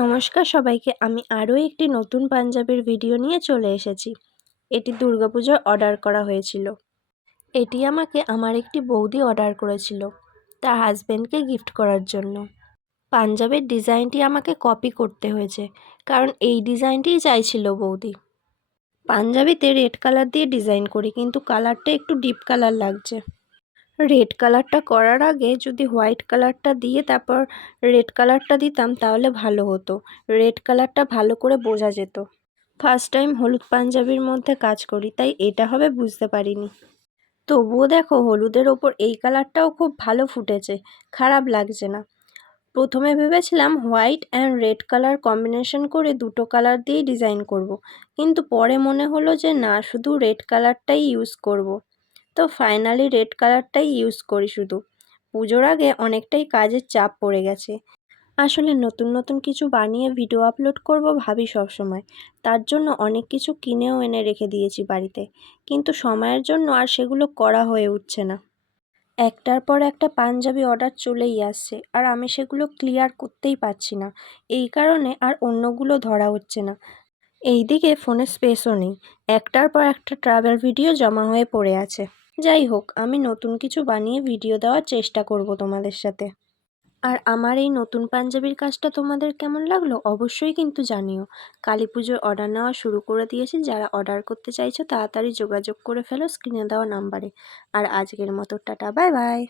নমস্কার সবাইকে, আমি আরও একটি নতুন পাঞ্জাবির ভিডিও নিয়ে চলে এসেছি। এটি দুর্গাপুজোর অর্ডার করা হয়েছিল। এটি আমাকে আমার একটি বৌদি অর্ডার করেছিল তার হাজব্যান্ডকে গিফট করার জন্য। পাঞ্জাবের ডিজাইনটি আমাকে কপি করতে হয়েছে, কারণ এই ডিজাইনটিই চাইছিল বৌদি। পাঞ্জাবিতে রেড কালার দিয়ে ডিজাইন করি, কিন্তু কালারটা একটু ডিপ কালার লাগছে। রেড কালারটা করার আগে যদি হোয়াইট কালারটা দিয়ে তারপর রেড কালারটা দিতাম তাহলে ভালো হতো। রেড কালারটা ভালো করে বোঝা যেত। ফার্স্ট টাইম হলুদ পাঞ্জাবির মধ্যে কাজ করি, তাই এটা হবে বুঝতে পারিনি। তবুও দেখো, হলুদের ওপর এই কালারটাও খুব ভালো ফুটেছে, খারাপ লাগছে না। প্রথমে ভেবেছিলাম white and red colour combination করে দুটো কালার দিয়েই ডিজাইন করব, কিন্তু পরে মনে হলো যে না, শুধু রেড কালারটাই ইউজ করব। তো ফাইনালি রেড কালারটাই ইউজ করি শুধু। পুজোর আগে অনেকটাই কাজের চাপ পড়ে গেছে। আসলে নতুন নতুন কিছু বানিয়ে ভিডিও আপলোড করব ভাবি সবসময়, তার জন্য অনেক কিছু কিনেও এনে রেখে দিয়েছি বাড়িতে, কিন্তু সময়ের জন্য আর সেগুলো করা হয়ে উঠছে না। একটার পর একটা পাঞ্জাবি অর্ডার চলেই আসছে, আর আমি সেগুলো ক্লিয়ার করতেই পারছি না। এই কারণে আর অন্যগুলো ধরা হচ্ছে না। এইদিকে ফোনে স্পেসও নেই, একটার পর একটা ট্রাভেল ভিডিও জমা হয়ে পড়ে আছে। যাই হোক, আমি নতুন কিছু বানিয়ে ভিডিও দেওয়ার চেষ্টা করব তোমাদের সাথে। আর আমার এই নতুন পাঞ্জাবির কাজটা তোমাদের কেমন লাগলো অবশ্যই কিন্তু জানিও। কালী পুজোর অর্ডার নেওয়া শুরু করে দিয়েছি, যারা অর্ডার করতে চাইছো তাড়াতাড়ি যোগাযোগ করে ফেলো স্ক্রিনে দেওয়া নাম্বারে। আর আজকের মতো টাটা, বাই বাই।